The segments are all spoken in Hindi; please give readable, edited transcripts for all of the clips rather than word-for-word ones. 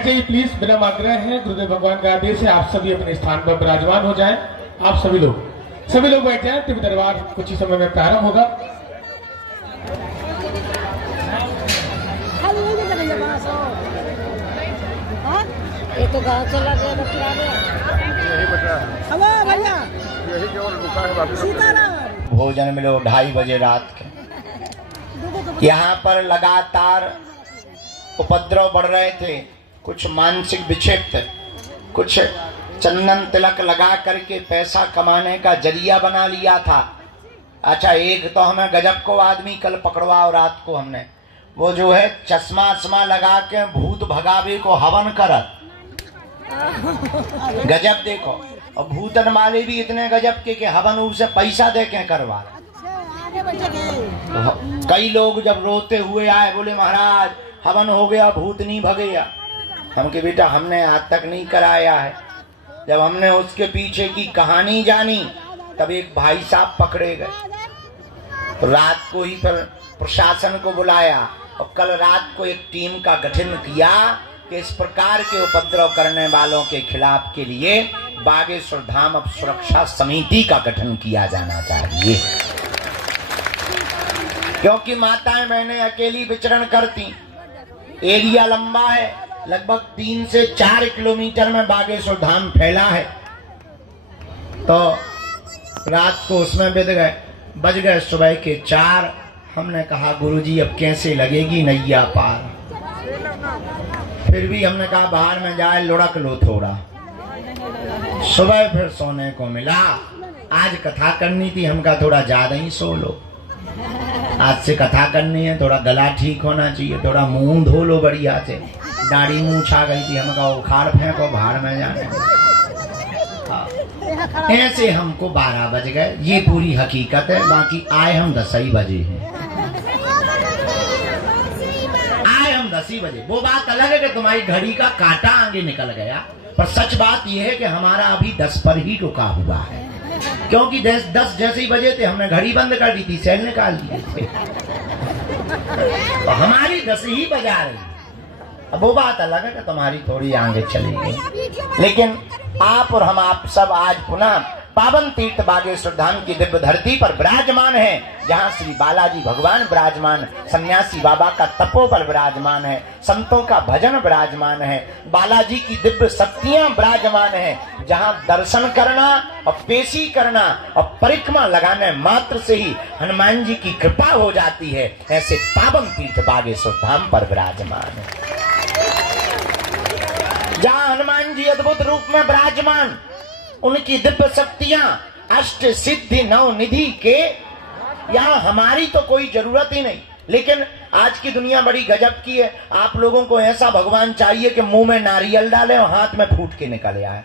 बैठ जाइए प्लीज, बिना आग्रह है, गुरुदेव भगवान का आदेश है, आप सभी अपने स्थान पर विराजमान हो जाएं। आप सभी लोग बैठ जाएं। दिव्य दरबार कुछ ही समय में प्रारंभ होगा। ये तो गाँव चला गया, यही बचा है भैया, यही केवल रुका है, बाकी भोजन मिलो 2:30 बजे रात के। यहाँ पर लगातार उपद्रव बढ़ रहे थे, कुछ मानसिक विक्षिप्त, कुछ चंदन तिलक लगा करके पैसा कमाने का जरिया बना लिया था। अच्छा, एक तो हमें गजब को आदमी कल पकड़वा, और रात को हमने वो जो है चश्मा लगा के भूत भगावे को हवन करत, गजब देखो। और भूतन वाले भी इतने गजब के हवन उसे पैसा दे के करवा। कई लोग जब रोते हुए आए, बोले महाराज हवन हो गया, भूत नहीं भगेया। हम के बेटा हमने आज तक नहीं कराया है। जब हमने उसके पीछे की कहानी जानी, तब एक भाई साहब पकड़े गए। तो रात को ही फिर प्रशासन को बुलाया और कल रात को एक टीम का गठन किया कि इस प्रकार के उपद्रव करने वालों के खिलाफ के लिए बागेश्वर धाम अब सुरक्षा समिति का गठन किया जाना चाहिए। क्योंकि माताएं बहनें अकेली विचरण करती, एरिया लंबा है, लगभग 3 से 4 किलोमीटर में बागेश्वर धाम फैला है। तो रात को उसमें बज गए सुबह के 4। हमने कहा गुरुजी अब कैसे लगेगी नैया पार। फिर भी हमने कहा बाहर में जाए लुढ़क लो थोड़ा। सुबह फिर सोने को मिला। आज कथा करनी थी, हम कहा थोड़ा ज्यादा ही सो लो, आज से कथा करनी है, थोड़ा गला ठीक होना चाहिए, थोड़ा मुंह धो लो बढ़िया से, दाढ़ी मुंह छा गई थी। हम कहा उखाड़ फेंको भाड़ में जाने। ऐसे हमको 12 बज गए, ये पूरी हकीकत है। बाकी आए हम 10 ही बजे हैं, आए हम 10 ही बजे। वो बात अलग है कि तुम्हारी घड़ी का कांटा आगे निकल गया, पर सच बात यह है कि हमारा अभी 10 पर ही रुका हुआ है। क्योंकि 10 जैसे ही बजे थे, हमने घड़ी बंद कर दी थी, सेल निकाल दिए थे, तो हमारी 10 ही बजा रही। अब वो बात अलग है कि तुम्हारी थोड़ी आगे चली गई। लेकिन आप और हम आप सब आज पुनः पावन तीर्थ बागेश्वर धाम की दिव्य धरती पर विराजमान है, जहाँ श्री बालाजी भगवान विराजमान, सन्यासी बाबा का तपोबल विराजमान है, संतों का भजन विराजमान है, बालाजी की दिव्य शक्तियां विराजमान है, जहाँ दर्शन करना और पेशी करना और परिक्रमा लगाने मात्र से ही हनुमान जी की कृपा हो जाती है। ऐसे पावन तीर्थ बागेश्वर धाम पर विराजमान है, जहाँ हनुमान जी अद्भुत रूप में विराजमान, उनकी दिव्य शक्तियां अष्ट सिद्धि 9 निधि के, यहाँ हमारी तो कोई जरूरत ही नहीं। लेकिन आज की दुनिया बड़ी गजब की है। आप लोगों को ऐसा भगवान चाहिए कि मुंह में नारियल डाले और हाथ में फूट के निकल आए।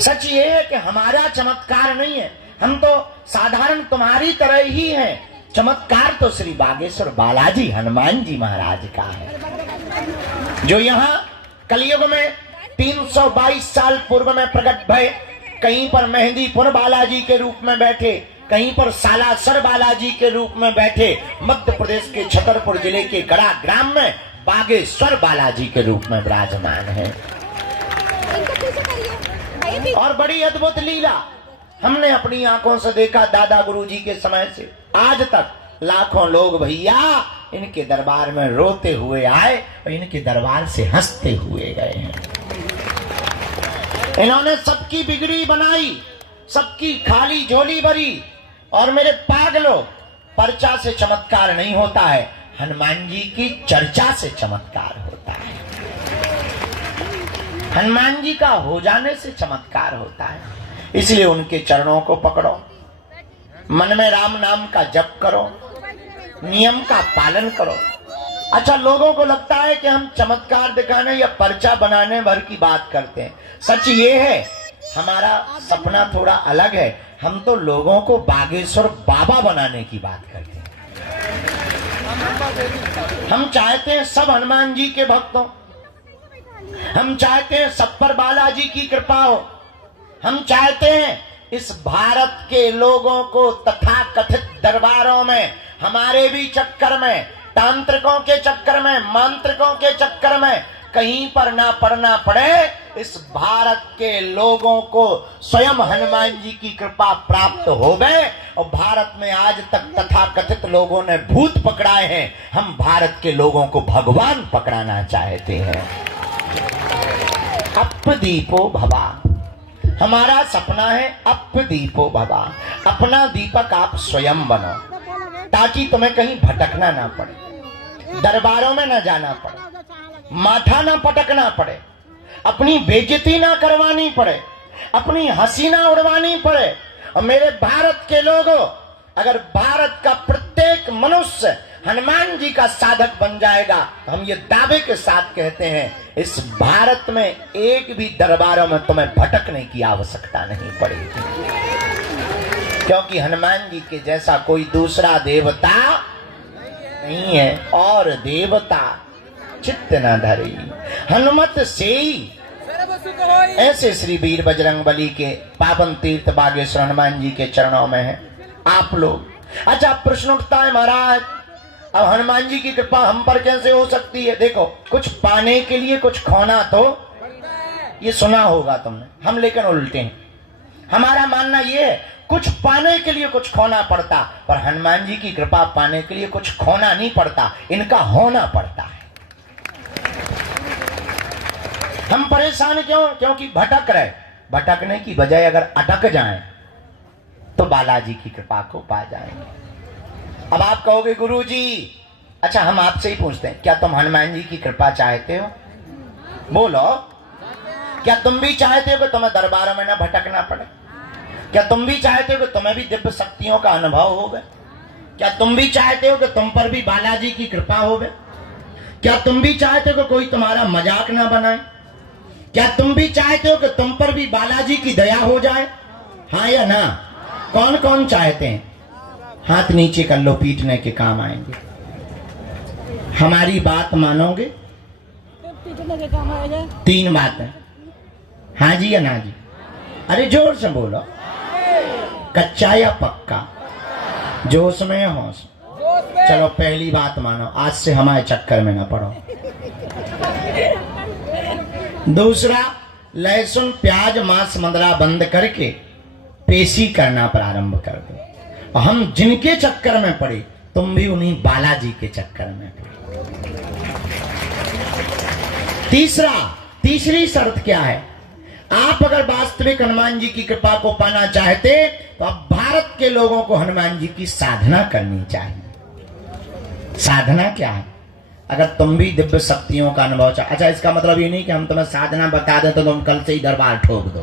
सच ये है कि हमारा चमत्कार नहीं है, हम तो साधारण तुम्हारी तरह ही हैं। चमत्कार तो श्री बागेश्वर बालाजी हनुमान जी महाराज का है, जो यहाँ कलयुग में 322 साल पूर्व में प्रकट भय। कहीं पर मेहंदीपुर बालाजी के रूप में बैठे, कहीं पर सालासर बालाजी के रूप में बैठे, मध्य प्रदेश के छतरपुर जिले के गड़ा ग्राम में बागेश्वर बालाजी के रूप में विराजमान है। और बड़ी अद्भुत लीला हमने अपनी आंखों से देखा। दादा गुरुजी के समय से आज तक लाखों लोग भैया इनके दरबार में रोते हुए आए और इनके दरबार से हंसते हुए गए हैं। इन्होंने सबकी बिगड़ी बनाई, सबकी खाली झोली भरी। और मेरे पागलों, पर्चा से चमत्कार नहीं होता है, हनुमान जी की चर्चा से चमत्कार होता है। हनुमान जी का हो जाने से चमत्कार होता है। इसलिए उनके चरणों को पकड़ो, मन में राम नाम का जप करो, नियम का पालन करो। अच्छा, लोगों को लगता है कि हम चमत्कार दिखाने या पर्चा बनाने भर की बात करते हैं। सच ये है, हमारा सपना थोड़ा अलग है। हम तो लोगों को बागेश्वर बाबा बनाने की बात करते हैं। हम चाहते हैं सब हनुमान जी के भक्त हो, हम चाहते हैं सब पर बालाजी की कृपा हो, हम चाहते हैं इस भारत के लोगों को तथाकथित दरबारों में, हमारे भी चक्कर में, तांत्रिकों के चक्कर में, मांत्रिकों के चक्कर में कहीं पर ना पढ़ना पड़े, इस भारत के लोगों को स्वयं हनुमान जी की कृपा प्राप्त हो गए। और भारत में आज तक तथाकथित लोगों ने भूत पकड़ाए हैं, हम भारत के लोगों को भगवान पकड़ाना चाहते हैं। अपदीपो भवा, हमारा सपना है अपदीपो भवा, अपना दीपक आप स्वयं बनो, ताकि तुम्हें कहीं भटकना ना पड़े, दरबारों में ना जाना पड़े, माथा ना पटकना पड़े, अपनी बेइज्जती ना करवानी पड़े, अपनी हंसी ना उड़वानी पड़े। और मेरे भारत के लोगों, अगर भारत का प्रत्येक मनुष्य हनुमान जी का साधक बन जाएगा, तो हम ये दावे के साथ कहते हैं, इस भारत में एक भी दरबारों में तुम्हें भटकने की आवश्यकता नहीं पड़ेगी, क्योंकि हनुमान जी के जैसा कोई दूसरा देवता नहीं है। और देवता चित्त न धरी हनुमत से ही। ऐसे श्री वीर बजरंग बली के पावन तीर्थ बागेश्वर हनुमान जी के चरणों में है आप लोग। अच्छा, प्रश्न उठता है महाराज, अब हनुमान जी की कृपा हम पर कैसे हो सकती है? देखो, कुछ पाने के लिए कुछ खोना, तो ये सुना होगा तुमने, हम लेकिन उल्टे हैं। हमारा मानना ये है, कुछ पाने के लिए कुछ खोना पड़ता, पर हनुमान जी की कृपा पाने के लिए कुछ खोना नहीं पड़ता, इनका होना पड़ता है। हम परेशान क्यों? क्योंकि भटक रहे। भटकने की बजाय अगर अटक जाएं, तो बालाजी की कृपा को पा जाएंगे। अब आप कहोगे गुरुजी, अच्छा हम आपसे ही पूछते हैं, क्या तुम हनुमान जी की कृपा चाहते हो? बोलो, क्या तुम भी चाहते हो कि तुम्हें दरबारों में ना भटकना पड़े? क्या तुम भी चाहते हो कि तुम्हें भी दिव्य शक्तियों का अनुभव हो गए? क्या तुम भी चाहते हो कि तुम पर भी बालाजी की कृपा हो गए? क्या तुम भी चाहते हो कि कोई तुम्हारा मजाक ना बनाए? क्या तुम भी चाहते हो कि तुम पर भी बालाजी की दया हो जाए? हाँ या ना? कौन कौन चाहते हैं? हाथ नीचे कर लो, पीटने के काम आएंगे। हमारी बात मानोगे? तीन बातें, हाँ जी या ना जी? अरे जोर से बोलो, कच्चा या पक्का, जोश में या होश? चलो पहली बात मानो, आज से हमारे चक्कर में ना पड़ो। दूसरा, लहसुन प्याज मांस मदिरा बंद करके पेशी करना प्रारंभ कर दो। और हम जिनके चक्कर में पड़े, तुम भी उन्हीं बालाजी के चक्कर में पड़े। तीसरी शर्त क्या है? आप अगर वास्तविक हनुमान जी की कृपा को पाना चाहते, तो अब भारत के लोगों को हनुमान जी की साधना करनी चाहिए। साधना क्या है? अगर तुम भी दिव्य शक्तियों का अनुभव चाह, अच्छा इसका मतलब ये नहीं कि हम तुम्हें साधना बता दें तो तुम कल से ही दरबार ठोक दो।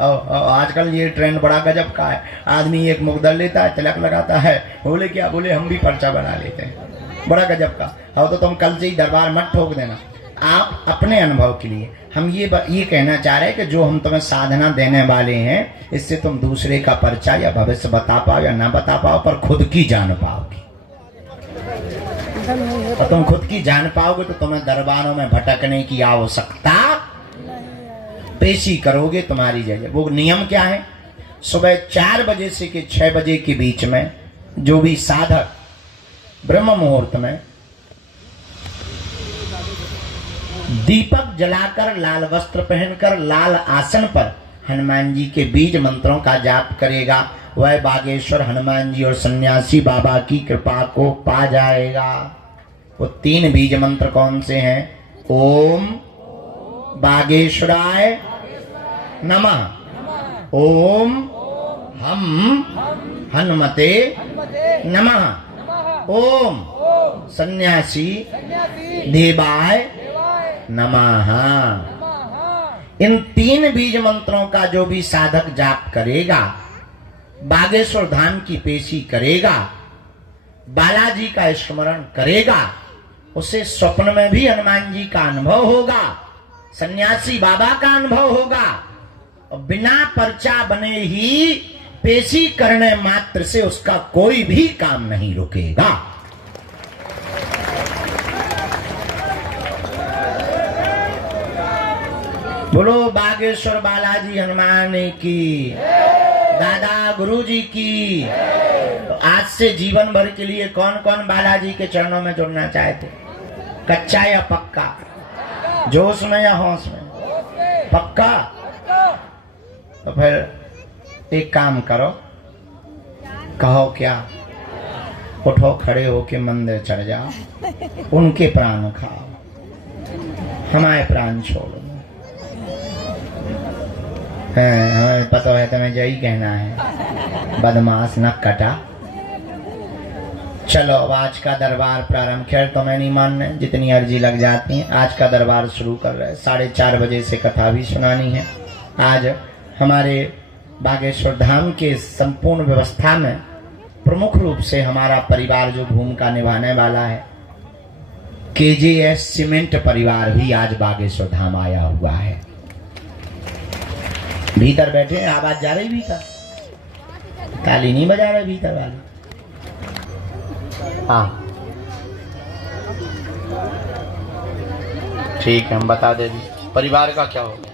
आजकल ये ट्रेंड बड़ा गजब का है। आदमी एक मुकदर लेता है, तिलक लगाता है, बोले क्या बोले हम भी पर्चा बना लेते हैं, बड़ा गजब का। तो तुम कल से ही दरबार मत ठोक देना। आप अपने अनुभव के लिए हम ये कहना चाह रहे हैं कि जो हम तुम्हें साधना देने वाले हैं, इससे तुम दूसरे का पर्चा या भविष्य बता पाओ या ना बता पाओ, पर खुद की जान पाओगे। और तुम खुद की जान पाओगे तो तुम्हें दरबारों में भटकने की आवश्यकता, पेशी करोगे तुम्हारी जगह। वो नियम क्या है? सुबह 4 बजे से के 6 बजे के बीच में जो भी साधक ब्रह्म मुहूर्त में दीपक जलाकर, लाल वस्त्र पहनकर, लाल आसन पर हनुमान जी के बीज मंत्रों का जाप करेगा, वह बागेश्वर हनुमान जी और सन्यासी बाबा की कृपा को पा जाएगा। वो 3 बीज मंत्र कौन से हैं? ओम बागेश्वराय नमः, ओम हम हनुमते नमः, ओम सन्यासी देवाय नमः। इन 3 बीज मंत्रों का जो भी साधक जाप करेगा, बागेश्वर धाम की पेशी करेगा, बालाजी का स्मरण करेगा, उसे स्वप्न में भी हनुमान जी का अनुभव होगा, सन्यासी बाबा का अनुभव होगा, और बिना पर्चा बने ही पेशी करने मात्र से उसका कोई भी काम नहीं रुकेगा। बोलो बागेश्वर बालाजी हनुमान की, दादा गुरुजी की। तो आज से जीवन भर के लिए कौन कौन बालाजी के चरणों में जुड़ना चाहते? कच्चा या पक्का? जोश में या होश में? पक्का? तो फिर एक काम करो, कहो क्या, उठो खड़े होके मंदिर चढ़ जाओ, उनके प्राण खाओ, हमारे प्राण छोड़ो। हमें पता है तुम्हें यही कहना है, बदमाश न कटा। चलो अब आज का दरबार प्रारंभ। खैर तुम्हें नहीं मानने, जितनी अर्जी लग जाती है। आज का दरबार शुरू कर रहे हैं। 4:30 बजे से कथा भी सुनानी है। आज हमारे बागेश्वर धाम के संपूर्ण व्यवस्था में प्रमुख रूप से हमारा परिवार जो भूमिका निभाने वाला है, केजेएस सीमेंट परिवार भी आज बागेश्वर धाम आया हुआ है। भीतर बैठे हैं, आवाज जा रही भीतर, ताली नहीं बजा रहे भीतर वाले। हाँ ठीक है, हम बता दे दी परिवार का क्या हो गया।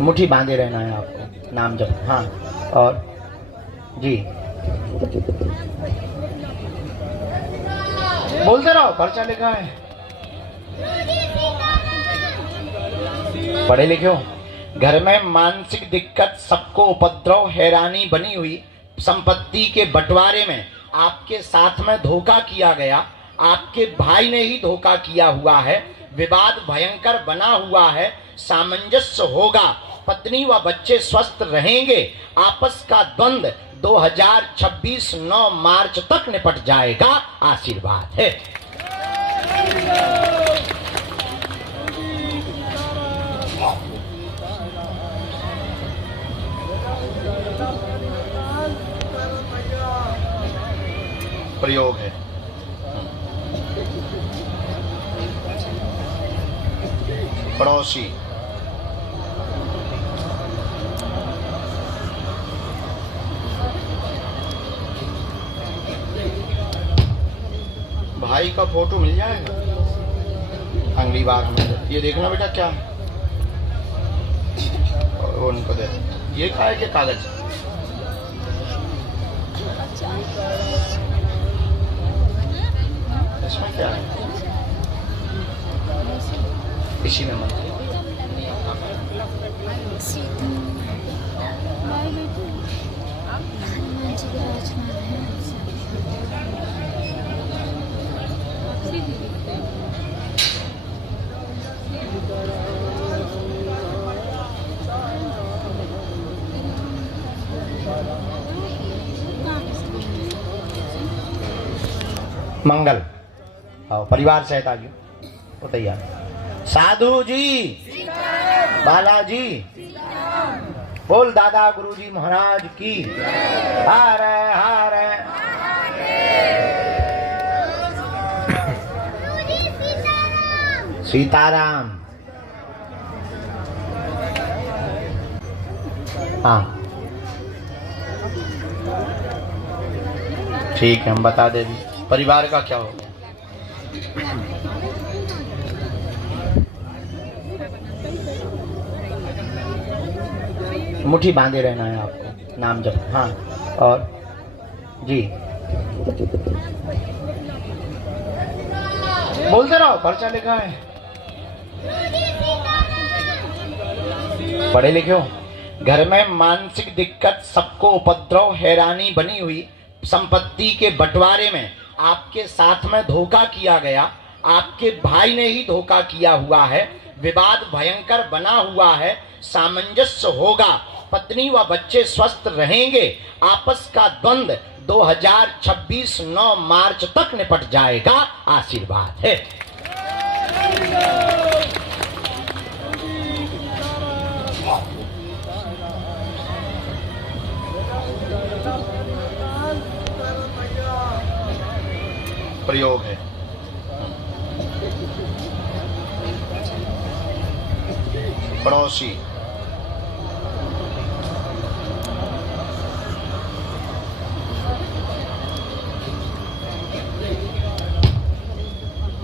मुट्ठी बांधे रहना है आपको, नाम जब। हाँ और जी बोलते रहो, पर्चा लिखा है। पढ़े लिखे हो? घर में मानसिक दिक्कत, सबको उपद्रव, हैरानी बनी हुई, संपत्ति के बंटवारे में आपके साथ में धोखा किया गया, आपके भाई ने ही धोखा किया हुआ है, विवाद भयंकर बना हुआ है, सामंजस्य होगा, पत्नी व बच्चे स्वस्थ रहेंगे, आपस का द्वंद 2026 9 मार्च तक निपट जाएगा। आशीर्वाद है। प्रयोग है। पड़ोसी भाई का फोटो मिल जाएगा अगली बार हमें। ये देखना बेटा क्या है, और वो उनको दे। ये क्या है, कि कागज इसमें क्या है, इसी में मत मंगल। आओ परिवार सहित आ गयो तो तैयार। साधु जी, बालाजी, बोल दादा गुरुजी महाराज की। हार हार सीताराम। हाँ ठीक है, हम बता दे दी परिवार का क्या हो गया। मुट्ठी बांधे रहना है आपको, नाम जब। हाँ और जी बोलते रहो, पर्चा लिखा है। पढ़े लिखे हो? घर में मानसिक दिक्कत, सबको उपद्रव, हैरानी बनी हुई, संपत्ति के बंटवारे में आपके साथ में धोखा किया गया, आपके भाई ने ही धोखा किया हुआ है, विवाद भयंकर बना हुआ है, सामंजस्य होगा, पत्नी व बच्चे स्वस्थ रहेंगे, आपस का द्वंद 2026 9 मार्च तक निपट जाएगा। आशीर्वाद है। प्रयोग है। पड़ोसी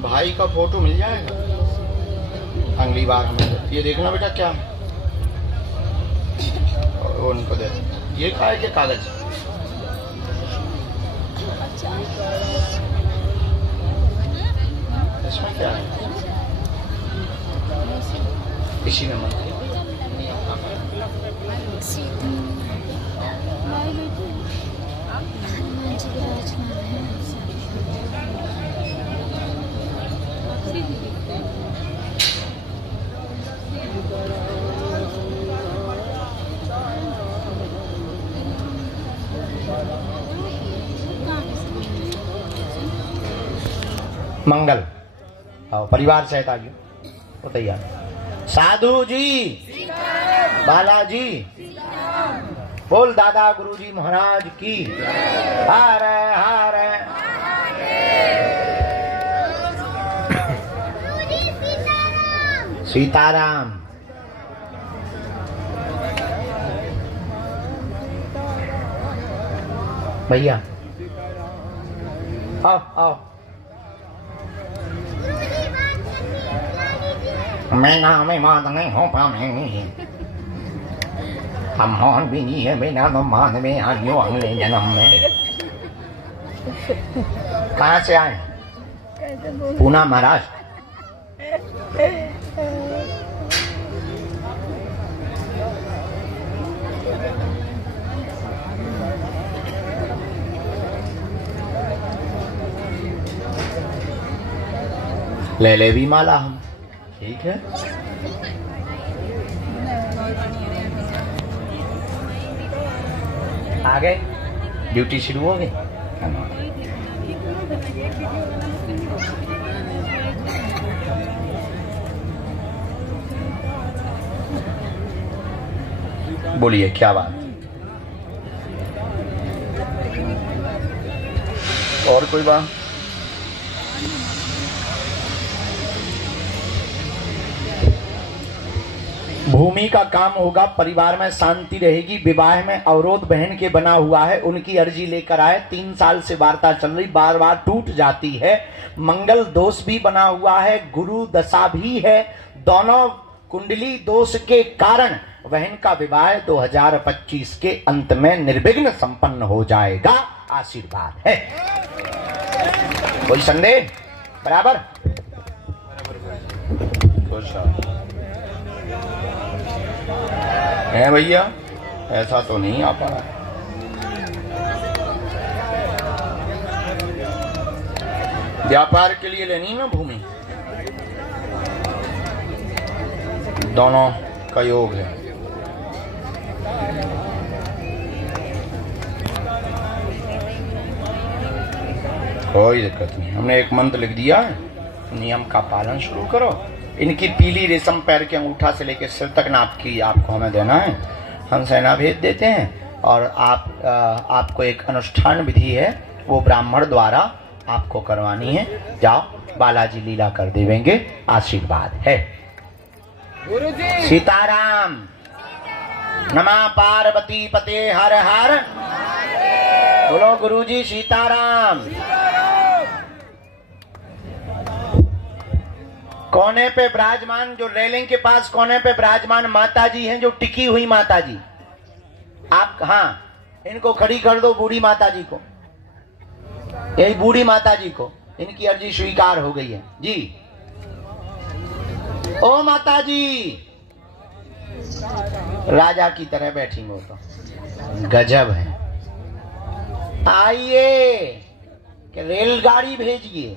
भाई का फोटो मिल जाएगा अगली बार हमें। ये देखना बेटा क्या है, और वो उनको दे। ये का है कि कागज? इसमें क्या है? इसी में मत मंगल। आओ परिवार सहित आ गयो वो तैयार। साधु जी, बालाजी, बोल दादा गुरुजी महाराज की। हरे हरे सीताराम। भैया आओ आओ। मैं नाम मान नहीं हो पाऊंगी। हम मान भी नहीं है बिना तो मान में आयो अगले जन्म में। कहाँ से आए? पूना महाराष्ट्र। ले ले भी माला हम। ठीक है। आगे ड्यूटी शुरू हो गई। बोलिए क्या बात? और कोई बात? भूमि का काम होगा, परिवार में शांति रहेगी, विवाह में अवरोध बहन के बना हुआ है, उनकी अर्जी लेकर आए। 3 साल से वार्ता चल रही, बार बार टूट जाती है। मंगल दोष भी बना हुआ है, गुरु दशा भी है। दोनों कुंडली दोष के कारण बहन का विवाह 2025 के अंत में निर्विघ्न संपन्न हो जाएगा। आशीर्वाद है। कोई संदेह? बराबर है भैया? ऐसा तो नहीं आ पा रहा। व्यापार के लिए लेनी ना भूमि, दोनों का योग है। कोई दिक्कत नहीं। हमने एक मंत्र लिख दिया है, नियम का पालन शुरू करो। इनकी पीली रेशम पैर के अंगूठा से लेकर सिर तक नाप की आपको हमें देना है। हम सेना भेज देते हैं और आपको एक अनुष्ठान विधि है, वो ब्राह्मण द्वारा आपको करवानी है। जाओ, बालाजी लीला कर देवेंगे। आशीर्वाद है। गुरुजी सीताराम। नमः पार्वती पते हर हर। बोलो गुरुजी सीताराम। कोने पे विराजमान, जो रेलिंग के पास कोने पे विराजमान माता जी हैं, जो टिकी हुई माता जी, आप हाँ इनको खड़ी कर दो। बूढ़ी माता जी को, यही बूढ़ी माता जी को, इनकी अर्जी स्वीकार हो गई है जी। ओ माता जी, राजा की तरह बैठी हो तो गजब है। आइए कि रेलगाड़ी भेजिए।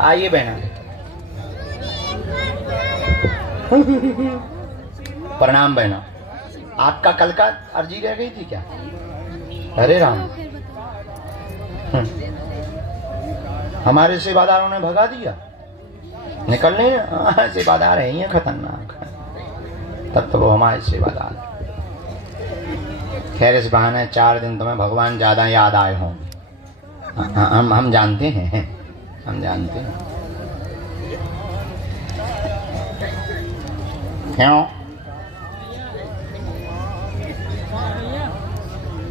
आइए बहना। प्रणाम बहना। आपका कल का अर्जी रह गई थी क्या? अरे राम, हमारे सेवादारों ने भगा दिया। निकलने सेवादार है ये खतरनाक। तब तो वो हमारे सेवादार। खैर इस बहाने 4 दिन तुम्हें भगवान ज्यादा याद आए होंगे। हम जानते हैं, हम जानते हैं। क्यों?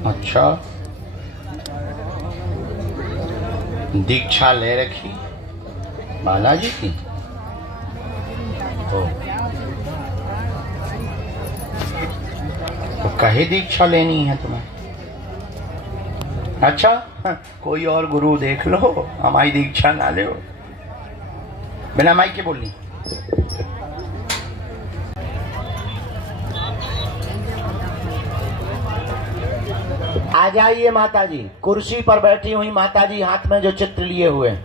अच्छा, दीक्षा ले रखी बालाजी की। कहे दीक्षा लेनी है तुम्हें? अच्छा, कोई और गुरु देख लो, हमारी दीक्षा ना ले। बिना माइक के बोलनी। आ जाइए माता जी, कुर्सी पर बैठी हुई माता जी, हाथ में जो चित्र लिए हुए,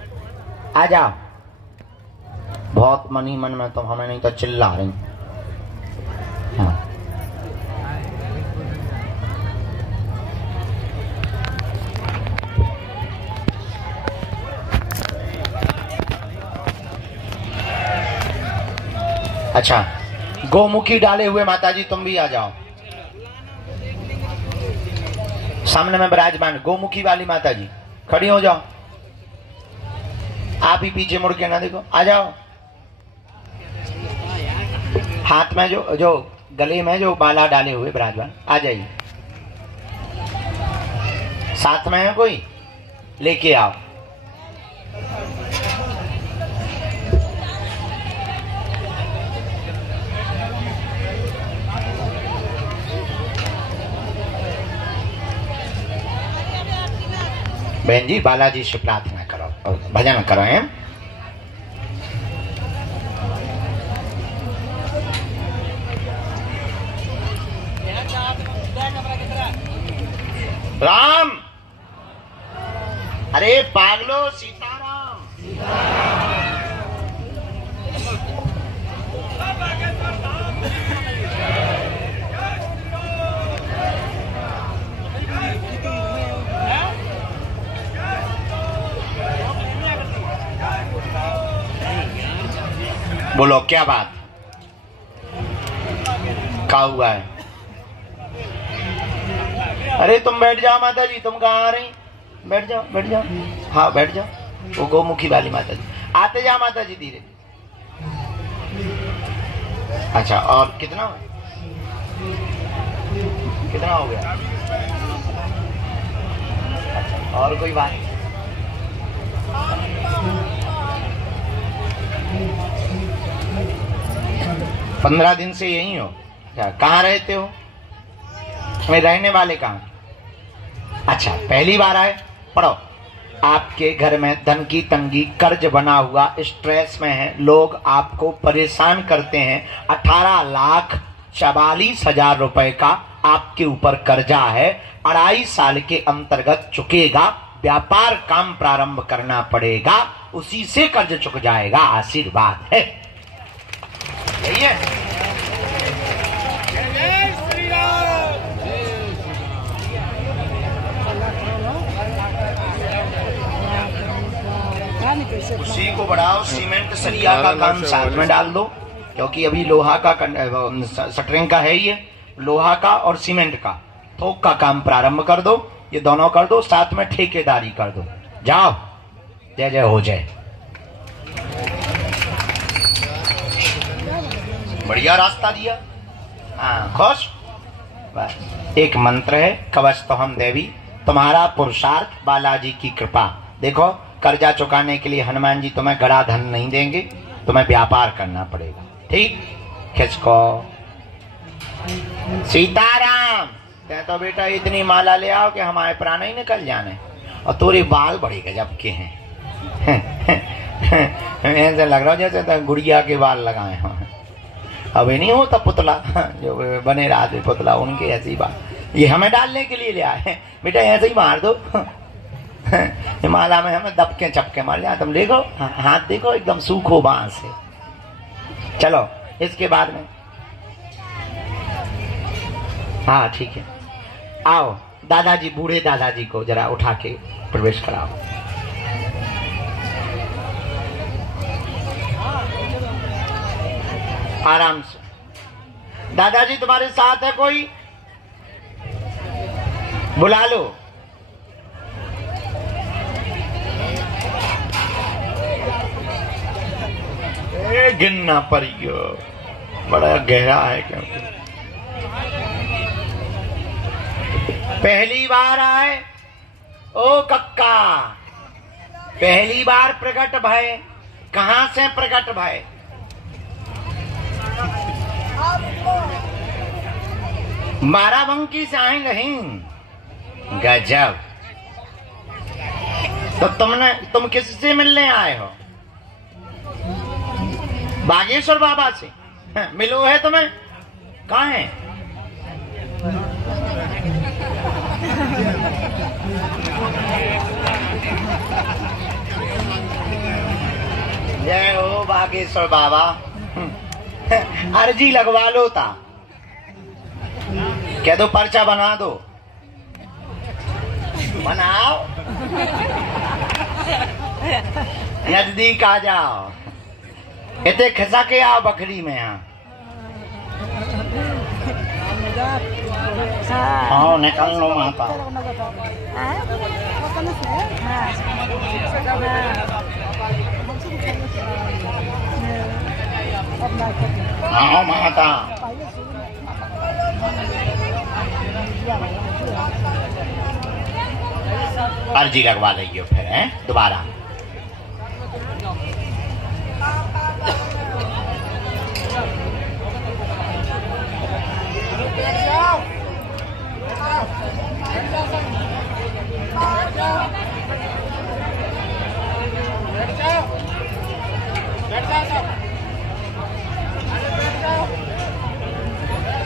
आ जाओ। बहुत मन ही मन में तो हमें नहीं तो चिल्ला रही। हाँ। अच्छा, गोमुखी डाले हुए माता जी तुम भी आ जाओ। सामने में विराजमान गोमुखी वाली माता जी खड़ी हो जाओ। आप ही पीछे मुड़ के ना देखो, आ जाओ। हाथ में जो गले में जो बाला डाले हुए विराजमान, आ जाइए। साथ में है कोई, लेके आओ। बहन जी, बालाजी से प्रार्थना करो और भजन करो। हैं राम, अरे पागलो, सीताराम। बोलो क्या बात, क्या हुआ है? अरे तुम बैठ जाओ माता जी, तुम कहाँ आ रही? बैठ जाओ, बैठ जाओ। हाँ बैठ जाओ। वो गोमुखी वाली माता जी, आते जाओ माता जी धीरे। अच्छा, और कितना हो गया? अच्छा, और कोई बात? पंद्रह दिन से यही हो? कहाँ रहते हो? मैं रहने वाले कहाँ? अच्छा, पहली बार आए? पढ़ो। आपके घर में धन की तंगी, कर्ज बना हुआ, स्ट्रेस में है, लोग आपको परेशान करते हैं। 18,44,000 रुपए का आपके ऊपर कर्जा है। 2.5 साल के अंतर्गत चुकेगा। व्यापार काम प्रारंभ करना पड़ेगा, उसी से कर्ज चुक जाएगा। आशीर्वाद है, यही है। उसी को बढ़ाओ। सीमेंट सरिया का काम साथ में डाल दो, क्योंकि अभी लोहा का शटरिंग का है, ये लोहा का और सीमेंट का थोक का काम प्रारंभ कर दो। ये दोनों कर दो, साथ में ठेकेदारी कर दो। जाओ, जय जय हो जाए। बढ़िया रास्ता दिया। हाँ, खुश। बस एक मंत्र है, कवच तो हम देवी, तुम्हारा पुरुषार्थ, बालाजी की कृपा। देखो, कर्जा चुकाने के लिए हनुमान जी तुम्हें गड़ा धन नहीं देंगे, तुम्हें व्यापार करना पड़ेगा। ठीक, खिसको। सीताराम। ते तो बेटा इतनी माला ले आओ कि हमारे प्राण ही निकल जाने। और तोरे बाल बड़े गजब के हैं। ऐसे लग रहा जैसे तो गुड़िया के बाल लगाए हों। अभी नहीं होता पुतला, जो बने रात में पुतला, उनके ऐसी बात। ये हमें डालने के लिए ले आए। बेटा ऐसे ही मार दो। माला में हमें दबके चपके मार लिया। तुम देखो, हाथ देखो, एकदम सूखो बांस से। चलो, इसके बाद में हाँ ठीक है, आओ दादाजी, बूढ़े दादाजी को जरा उठा के प्रवेश कराओ। आराम से। दादाजी तुम्हारे साथ है कोई? बुला लो। गिनना परियो, बड़ा गहरा है क्योंकि पहली बार आए। ओ कक्का, पहली बार प्रकट भय, कहां से प्रकट भय? बाराबंकी से आई नहीं। गजब। तो तुम किससे मिलने आए हो? बागेश्वर बाबा से मिलो है तुम्हें? कहाँ है? जय हो बागेश्वर बाबा। अर्जी लगवा लो था, कह दो पर्चा बना दो। बनाओ, नजदीक आ जाओ, इतने खिसा के आओ बकरी में। यहाँ हाँ निकल लो माता। हाँ माता। अर्जी लगवा लीजिए फिर हैं दोबारा।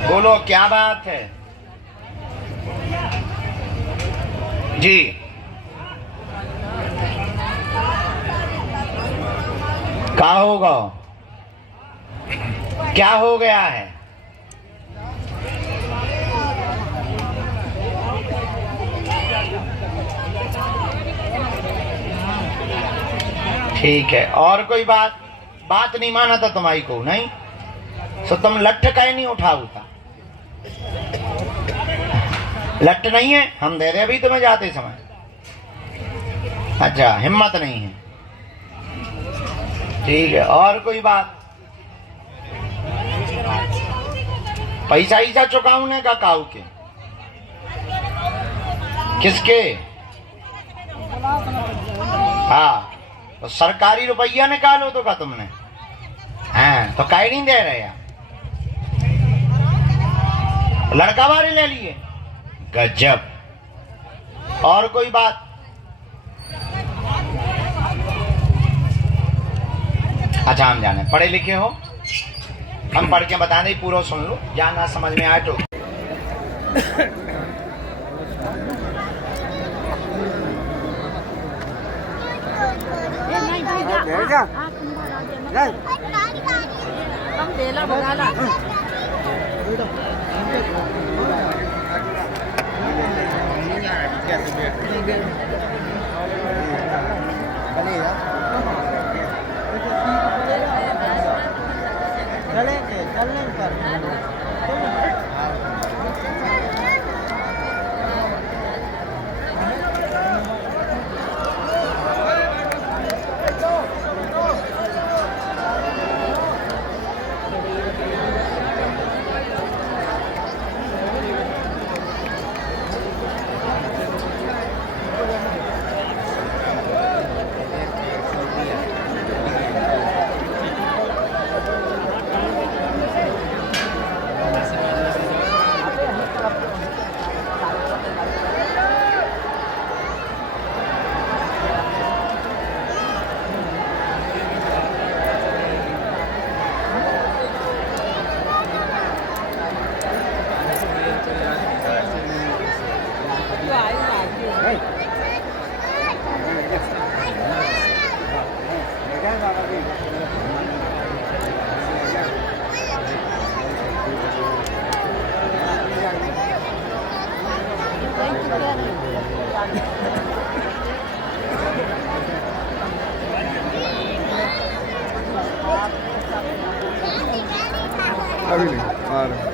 बोलो क्या बात है जी? क्या होगा? क्या हो गया है? ठीक है, और कोई बात नहीं माना था तुम्हारी को? नहीं तो तुम लट्ठ कहीं नहीं उठाऊता? लट्ठ नहीं है, हम दे रहे अभी तुम्हें जाते समय। अच्छा, हिम्मत नहीं है, ठीक है। और कोई बात? पैसा ईसा चुकाऊने का काऊ के? किसके? हाँ, तो सरकारी रुपया निकालो तो का तुमने? हाँ, तो काहे नहीं दे रहे यार? लड़का वाले ले लिए? गजब। और कोई बात? अच्छा, हम जाने पढ़े लिखे हो, हम पढ़ के बता दें, पूरा सुन लो, जानना समझ में आए तो। चलने पर अभी नहीं आ रहा।